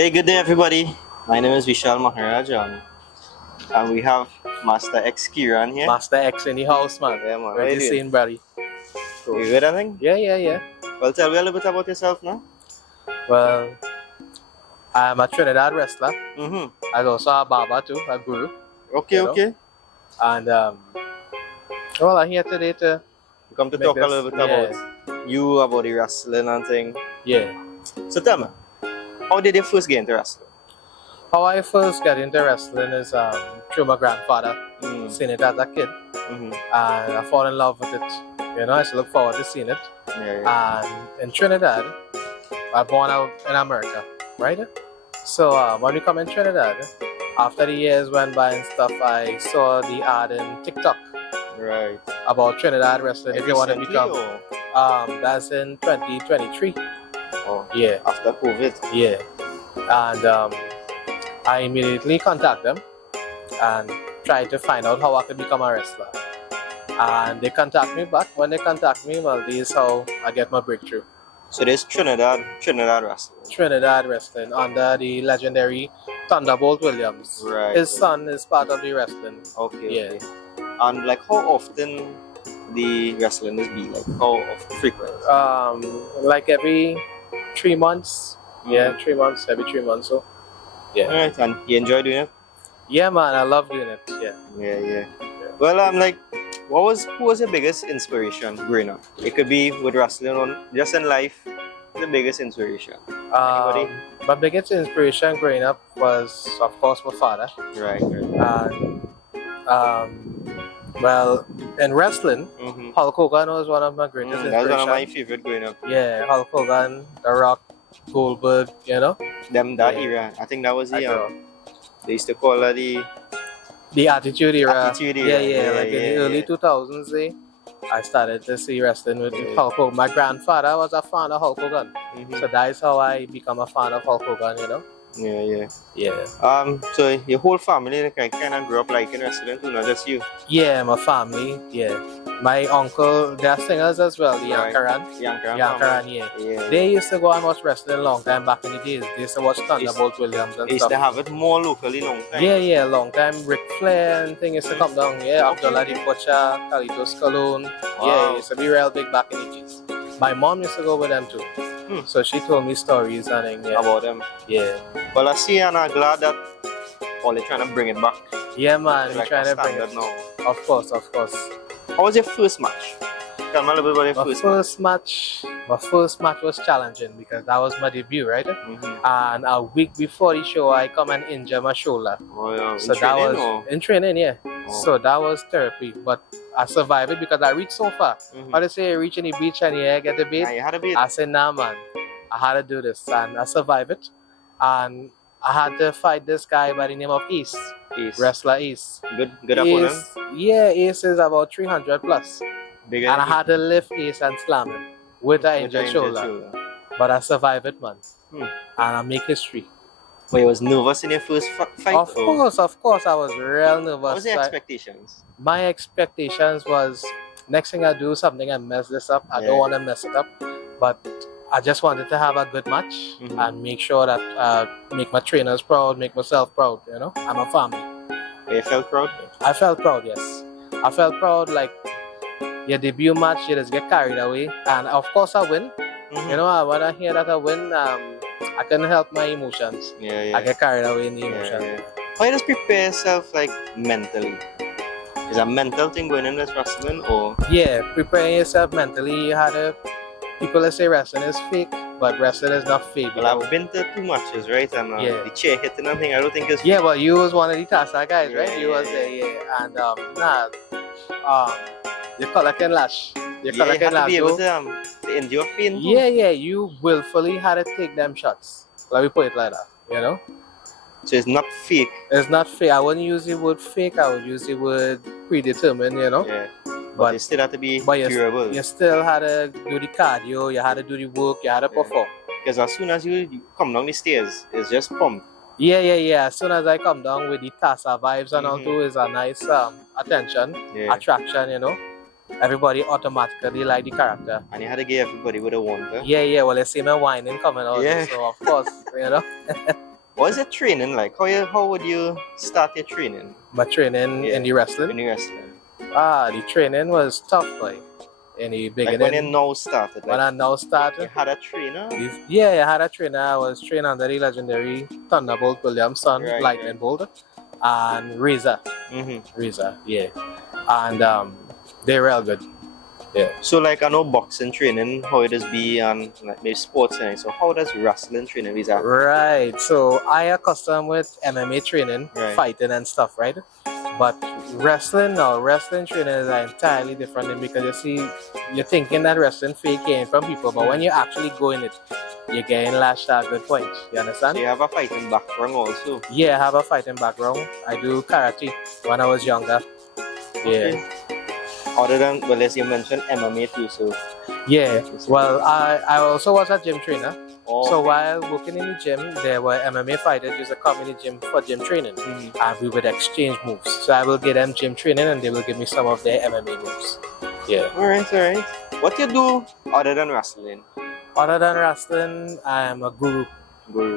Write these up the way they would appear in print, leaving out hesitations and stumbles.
Hey, good day, everybody. My name is Vishal Maharaj, and we have Master X Kiran here. Master X in the house, man. Yeah, man. How Where you you doing? seeing, buddy? You good, I think? Yeah. Well, tell me a little bit about yourself now. Well, I'm a Trinidad wrestler. Mm-hmm. I'm also a barber too, a guru. Okay, You know? okay. And well, I'm here today to We come to make talk a this- little bit yeah. about you, about the wrestling and thing. yeah. So tell me, how did you first get into wrestling? How I first got into wrestling is through my grandfather, seeing it as a kid, Mm-hmm. and I fall in love with it. You know, I still look forward to seeing it. Yeah. And in Trinidad, I born out in America, right? So when we come in Trinidad, after the years went by and stuff, I saw the ad in TikTok Right. about Trinidad wrestling. If you want to Recently, become, or- that's in 2023. Oh, Yeah, after COVID. yeah. And I immediately contact them and try to find out how I could become a wrestler. And they contact me back. When they contact me, well, this is how I get my breakthrough. So there's Trinidad wrestling. Trinidad wrestling under the legendary Thunderbolt Williams. Right. His son is part of the wrestling. Okay. Yeah. Okay. And like, how often the wrestling is be? Like, how frequent? Like every 3 months. Yeah, 3 months, every 3 months. So, yeah. Alright, and you enjoy doing it? Yeah, man, I love doing it. Yeah. Yeah. Well, I'm like, who was your biggest inspiration growing up? It could be with wrestling or just in life. The biggest inspiration. Anybody? My biggest inspiration growing up was, of course, my father. Right. And well, in wrestling, Mm-hmm. Hulk Hogan was one of my greatest That's inspirations. one of my favorite growing up. Yeah, Hulk Hogan, The Rock, Goldberg, you know. That Yeah. era. I think that was I the know. they used to call it the Attitude Era. Attitude Era. Yeah. Like in the early yeah. 2000s, I started to see wrestling with Yeah. Hulk Hogan. My grandfather was a fan of Hulk Hogan. Mhm. So that is how I become a fan of Hulk Hogan, you know? Yeah. Yeah. So your whole family like kind of grew up liking wrestling too, not just you. Yeah, my family, yeah. My uncle, they're singers as well, the Right. Yankaran. Yankaran, yeah. Yeah. They used to go and watch wrestling a long time back in the days. They used to watch Thunderbolt Williams and They used to stuff. have it more locally long time. Yeah, long time. Ric Flair and thing used to come down. Yeah, Okay. Abdullah the Butcher, Carlitos Colon. Yeah, Wow. it used to be real big back in the days. My mom used to go with them too. So she told me stories and thing, yeah. About them. Yeah. Well, I see and I'm glad that they're trying to bring it back. Yeah, man, to we're like trying a to bring standard it. now. Of course. How was your first match? Tell me a little bit about your first match. My first match was challenging because that was my debut, right? Mm-hmm. And a week before the show, I come and injure my shoulder. Oh, yeah. So In that training, was or? in training, yeah. Oh. So that was therapy, but I survived it because I reached so far. Mhm. How they say, reaching the beach and you get the bait. Ah, you had a bit. I said, nah, man, I had to do this, and I survived it. And I had to fight this guy by the name of Ace, Ace. wrestler Ace. Good opponent. Ace, yeah, Ace is about 300 plus, Bigger and I than had to lift Ace and slam him with an with the injured shoulder. But I survived it, man, Hmm. and I make history. But you was nervous in your first fight? Of course, I was real nervous. What was your I- expectations? My expectations was next thing I do something and mess this up. I Yeah. don't want to mess it up, but I just wanted to have a good match Mhm. and make sure that make my trainers proud, make myself proud. You know, I'm a family. But you felt proud? I felt proud, yes. I felt proud. Like your debut match, you just get carried away, and of course I win. Mhm. You know, when I hear that I win, I couldn't help my emotions. Yeah. I get carried away in the Yeah, emotions. yeah. How you just prepare yourself like mentally? Is a mental thing going in this wrestling or? Yeah, preparing yourself mentally. You had to. People that say wrestling is fake, but wrestling is not fake. Well, I've been to 2 matches, right? And Yeah. the chair hitting and thing, I don't think it's. Yeah, but you was one of the Tassa guys, right? Yeah, You was yeah, there, yeah. And the color can lash. The Yeah, color you can have to lash. be able though. to endure pain. too. Yeah, you willfully had to take them shots. Let me put it like that, you know? So it's not fake. It's not fake. I wouldn't use the word fake, I would use the word predetermined, you know? Yeah. But But you still have to be But durable. you still had to do the cardio, you had to do the work, you had to Yeah. perform. Because as soon as you come down the stairs, it's just pump. Yeah. As soon as I come down with the Tassa vibes and all Mhm. too, is a nice attention, Yeah. attraction, you know? Everybody automatically like the character. And you had to give everybody what they want. Huh? Yeah, well, they see me whining coming out, Yeah. so of course, you know. What is your training like? How would you start your training? My training in the wrestling. When you wrestling? The training was tough, like in the beginning. Like when you now started. When I now started. You had a trainer? Yeah, I had a trainer. I was trained under the legendary Thunderbolt Williamson, Right, Lightning Bolt, and Razor. Razor, yeah. And they're real good. Yeah. So like I know boxing training, how it is be and like maybe sports training. So how does wrestling training is that? Right. So I accustomed with MMA training, fighting and stuff, right? But wrestling training is entirely different thing because you see, you're thinking that wrestling fake came from people, but when you actually go in it, you're getting lashed at good points. You understand? So you have a fighting background also? Yeah, I have a fighting background. I do karate when I was younger. Yeah. Okay. Other than, well, as you mentioned, MMA too, so... Yeah, well, I also was a gym trainer. Oh, so while working in the gym, there were MMA fighters used to come in the gym for gym training. And we would exchange moves. So I will give them gym training and they will give me some of their MMA moves. Yeah. Alright. What you do other than wrestling? Other than wrestling, I am a guru,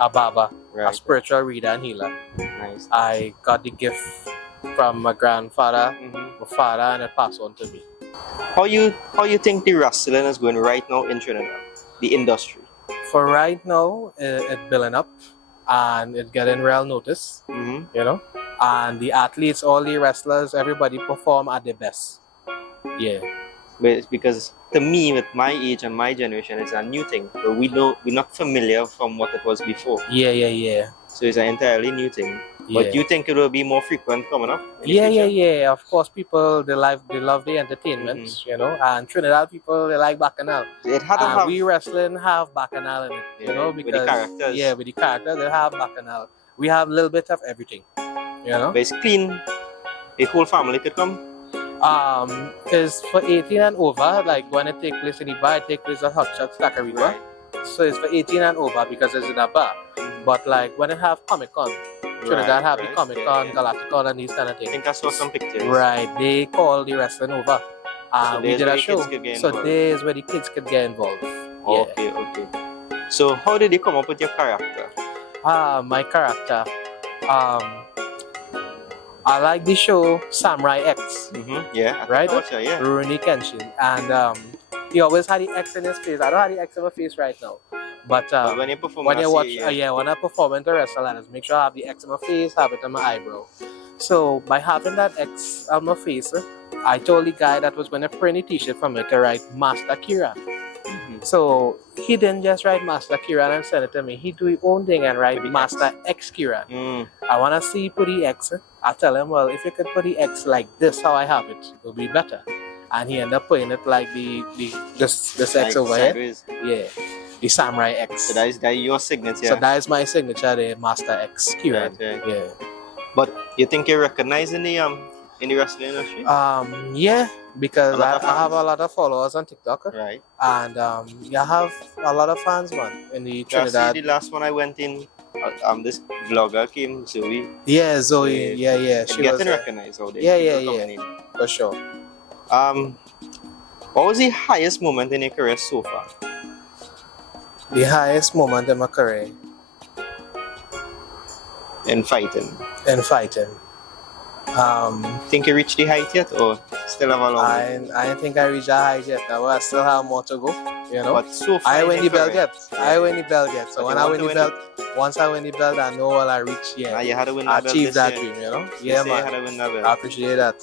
a baba, a spiritual reader and healer. Nice. I got the gift from my grandfather, my father, and it passed on to me. How you think the wrestling is going right now in Trinidad, the industry? For right now, it's building up and it's getting real notice, you know. And the athletes, all the wrestlers, everybody perform at their best. Yeah. But it's because to me, with my age and my generation, it's a new thing. But we're not familiar from what it was before. Yeah. So it's an entirely new thing. Yeah. But you think it will be more frequent coming up? Yeah. Of course, people they love the entertainment, you know. And Trinidad people they like bacchanal. It had to have. We wrestling have bacchanal in it, you know, because with the characters. Yeah, with the characters they have bacchanal. We have a little bit of everything, you know. But it's clean. The whole family could come. Is for 18 and over. Like when it takes place in the bar, it takes place at Hot Shots Takariwa. So it's for 18 and over because it's in a bar. But like when it have Comic Con, Trinidad have the Comic Con, Galacticon, and these kind of things. I think I saw some pictures. Right, they call the wrestling over. So we did a show. So there's where the kids could get involved. Okay. So how did you come up with your character? My character. I like the show Samurai X. Yeah. Right? Yeah. Rurouni Kenshin. And he always had the X in his face. I don't have the X in my face right now. But when you perform, when I perform in the wrestle, I just make sure I have the X in my face, have it on my eyebrow. So by having that X on my face, I told the guy that was going to print a t-shirt for me to write Master Kira. So he didn't just write Master Kira and send it to me. He do his own thing and write Master X Kira. I want to see you put the X. I tell him, well, if you could put the X like this, how I have it, it will be better. And he ended up putting it like this X over sideways. here. Yeah. The Samurai X. So that is your signature. So that is my signature, the Master X Kira. Right. Yeah. But you think you're recognized in the wrestling industry? Yeah, because I have a lot of followers on TikTok. Right. And I have a lot of fans, man, in the Trinidad. The last one I went in, this vlogger came, Zoe. Yeah, Zoe. Yeah. She getting recognized out there. Yeah. For sure. What was the highest moment in your career so far? The highest moment in my career. In fighting. Think you reached the height yet, or still have a long way? I think I reached a height yet. Now I still have more to go. You know. But so far I win the belt yet. So when I win the belt, once I win the belt, I know all I reach. Yeah. You had to win that belt. Achieve that dream. You know. Yeah, man. You had to win that belt. I appreciate that.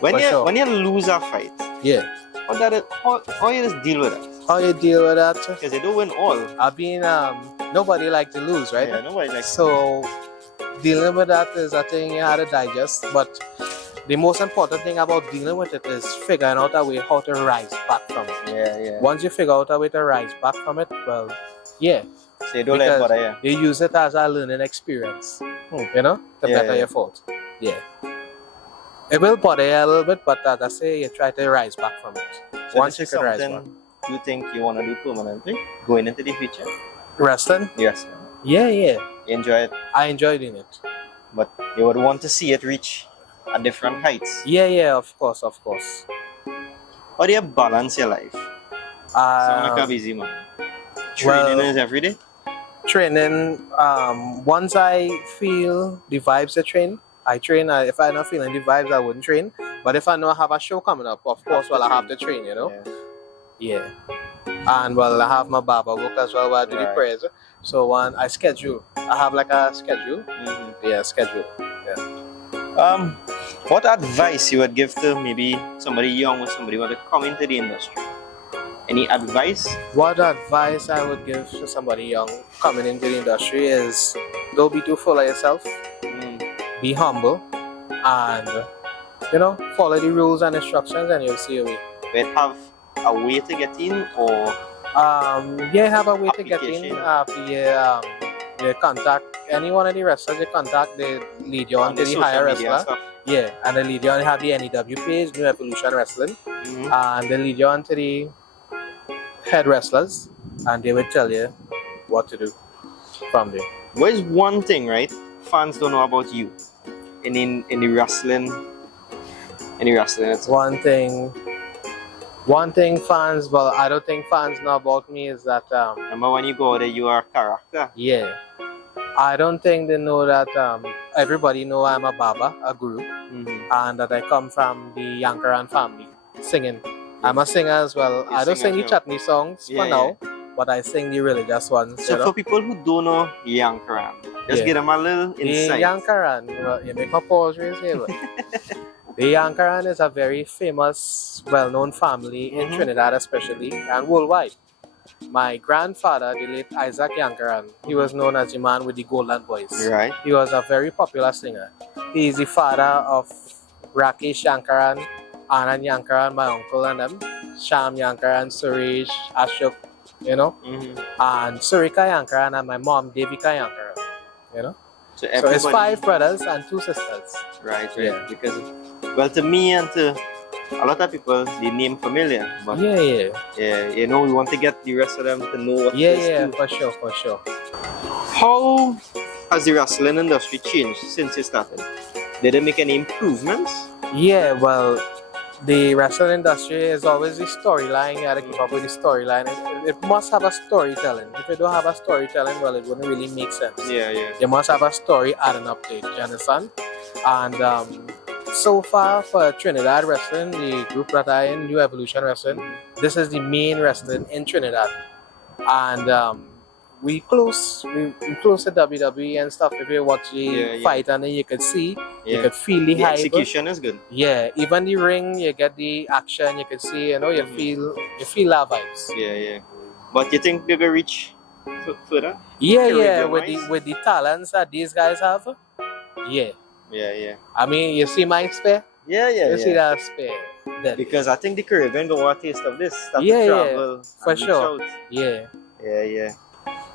When you lose a fight, how you just deal with it? How you deal with that? Because you don't win all. I've been nobody like to lose, right? Yeah, nobody likes. So dealing with that is a thing you have to digest. But the most important thing about dealing with it is figuring out a way how to rise back from it. Yeah. Once you figure out a way to rise back from it, well, yeah. So you don't let it bother you. You use it as a learning experience, you know, to better your fault. Yeah. It will bother you a little bit, but as I say, you try to rise back from it. So once you can rise back. You think you want to do permanently going into the future? Wrestling? Yes. Yeah. You enjoy it? I enjoy doing it. But you would want to see it reach a different heights? Yeah, of course. How do you balance your life? Sound like a busy man. Training is every day? Training, once I feel the vibes to train, I train. If I'm not feeling the vibes, I wouldn't train. But if I know I have a show coming up, of course, well, I have to train, you know? Yeah. Yeah. And well, I have my Baba book as well where I do the Right. prayers. So when I schedule, I have like a schedule. Yeah, schedule. What advice you would give to maybe somebody young or somebody who want to come into the industry? Any advice? What advice I would give to somebody young coming into the industry is don't be too full of yourself, be humble, and follow the rules and instructions, and you'll see a way. Wait, have a way to get in, or Yeah, have a way to get in. application? They contact any one of the wrestlers. They contact, they lead you on to the social higher media wrestler. stuff? Yeah, and they lead you on. They have the NEW page, New Evolution Wrestling, and they lead you on to the head wrestlers, and they will tell you what to do from there. What is one thing, right, fans don't know about you in the wrestling? It's One thing fans, well, I don't think fans know about me is that remember when you go there, you are a character. yeah, I don't think they know that everybody know I'm a Baba, a guru, and that I come from the Yankaran family, singing. I'm a singer as well. You I don't sing sing the as well. chutney songs Yeah, for now, but I sing the religious ones. So for people who don't know Yankaran, just Yeah. give them a little The insight. Yankaran, well, you make my pause right here. But the Yankaran is a very famous, well-known family in Trinidad especially, and worldwide. My grandfather, the late Isaac Yankaran, he was known as the man with the golden voice. Right. He was a very popular singer. He is the father of Rakesh Yankaran, Anand Yankaran, my uncle and them, Sham Yankaran, Suresh, Ashok, and Surika Yankaran and my mom, Devika Yankaran, So So it's everybody, 5 brothers and 2 sisters. right? Yeah. Because, well, to me and to a lot of people, the name familiar, but Yeah. we want to get the rest of them to know what Yeah, this yeah, do. for sure. How has the wrestling industry changed since you started? Did they make any improvements? Yeah, well, the wrestling industry is always the storyline. You gotta keep up with the storyline. It must have a storytelling. If you don't have a storytelling, well, it wouldn't really make sense. Yeah. You must have a story and an update. You understand? And so far for Trinidad Wrestling, the group that I in, New Evolution Wrestling, this is the main wrestling in Trinidad. And we close to WWE and stuff. If you watch the fight and then you could see, you could feel the hype. Execution is good. Yeah, even the ring, you get the action, you can see, you feel our vibes. Yeah. But you think they will reach further? Yeah, Career-wise? with the talents that these guys have. Yeah. Yeah. I mean, you see my spare? Yeah. You see that spare? Then. Because I think the Caribbean don't want a taste of this. Start Yeah, to yeah, travel for and reach sure. out. Yeah. Yeah.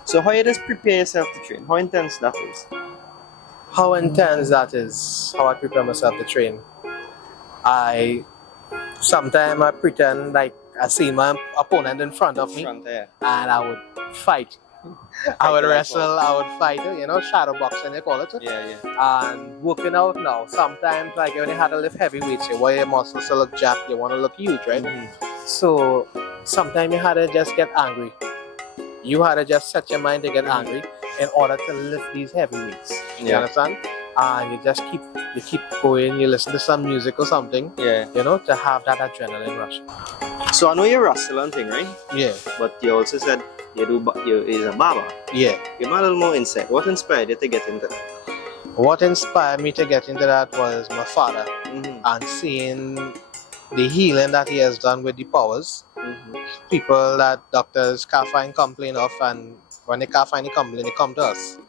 So how you just prepare yourself to train? How intense that is? How intense that is, how I prepare myself to train. Sometimes I pretend like I see my opponent in front of me Front there. and I would fight. I would wrestle, I would fight, shadow boxing they call it. Yeah. And working out now, sometimes like when you had to lift heavy weights, you want your muscles to look jacked, you want to look huge, right? So sometimes you had to just get angry. You had to just set your mind to get angry in order to lift these heavy weights. You understand? And you just keep going, you listen to some music or something, to have that adrenaline rush. So I know you're a wrestling thing, right? Yeah. But you also said you is a barber. Yeah. Give me a little more insight. What inspired you to get into that? What inspired me to get into that was my father and seeing the healing that he has done with the powers. People that doctors can't find complaint of, and when they can't find the complaint, they come to us.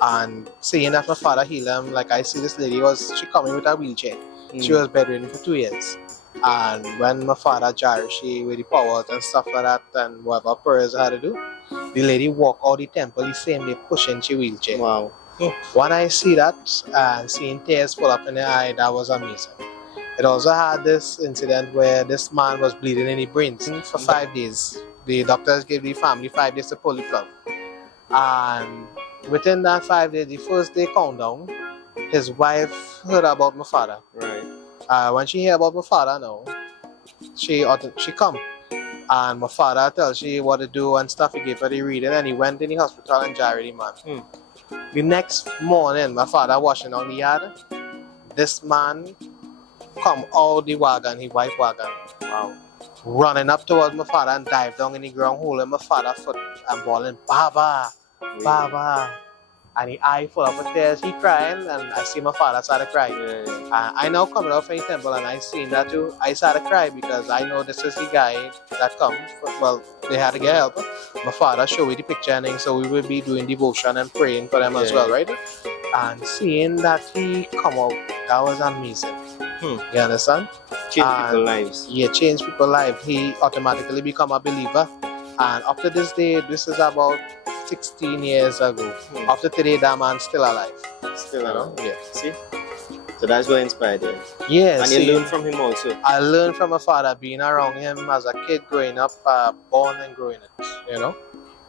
And seeing that my father healed them, like I see this lady she coming with a wheelchair. She was bedridden for 2 years. And when my father jarred she with the powers and stuff like that and whatever prayers I had to do, the lady walked out the temple the same day pushing she wheelchair. Wow. When I see that and seeing tears pull up in the eye, that was amazing. It also had this incident where this man was bleeding in the brains for 5 days. The doctors gave the family 5 days to pull the plug. And within that 5 days, the first day countdown, his wife heard about my father. Right. When she heard about my father now, she come. And my father tells she what to do and stuff. He gave her the reading and he went in the hospital and jarred the man. The next morning, my father washing on the yard. This man come out the wagon, his wife wagon. Wow. Running up towards my father and dive down in the ground, holding my father's foot and bawling, Baba, Baba. And his eye full of tears, he crying, and I see my father started crying. I now coming out from the temple and I seen that too. I started crying because I know this is the guy that come. Well, they had to get help. My father showed me the picture and so we will be doing devotion and praying for them as well, right? And seeing that he come out, that was amazing. You understand? Change people's lives. Yeah, change people's lives. He automatically become a believer. And up to this day, this is about 16 years ago. After today, that man's still alive. Still around? Yeah. See? So that's what inspired you. Yeah. And you learn from him also. I learned from my father, being around him as a kid growing up, born and growing up,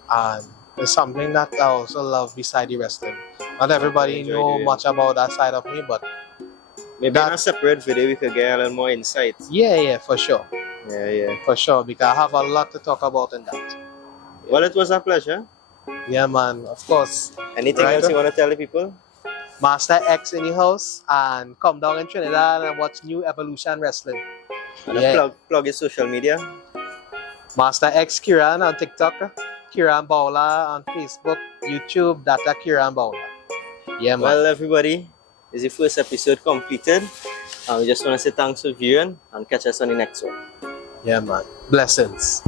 And it's something that I also love beside the wrestling. Not everybody know much about that side of me, but maybe in a separate video we could get a little more insight. Yeah, for sure. Yeah. For sure, because I have a lot to talk about in that. Yeah. Well, it was a pleasure. Yeah, man, of course. Anything else you want to tell the people? Master X in the house, and come down in Trinidad and watch New Evolution Wrestling. And plug your social media. Master X Kiran on TikTok, Kiran Bowla on Facebook, YouTube, Data Kiran Bowla. Yeah, man. Well, everybody, this is the first episode completed. We just want to say thanks for viewing and catch us on the next one. Yeah, man. Blessings.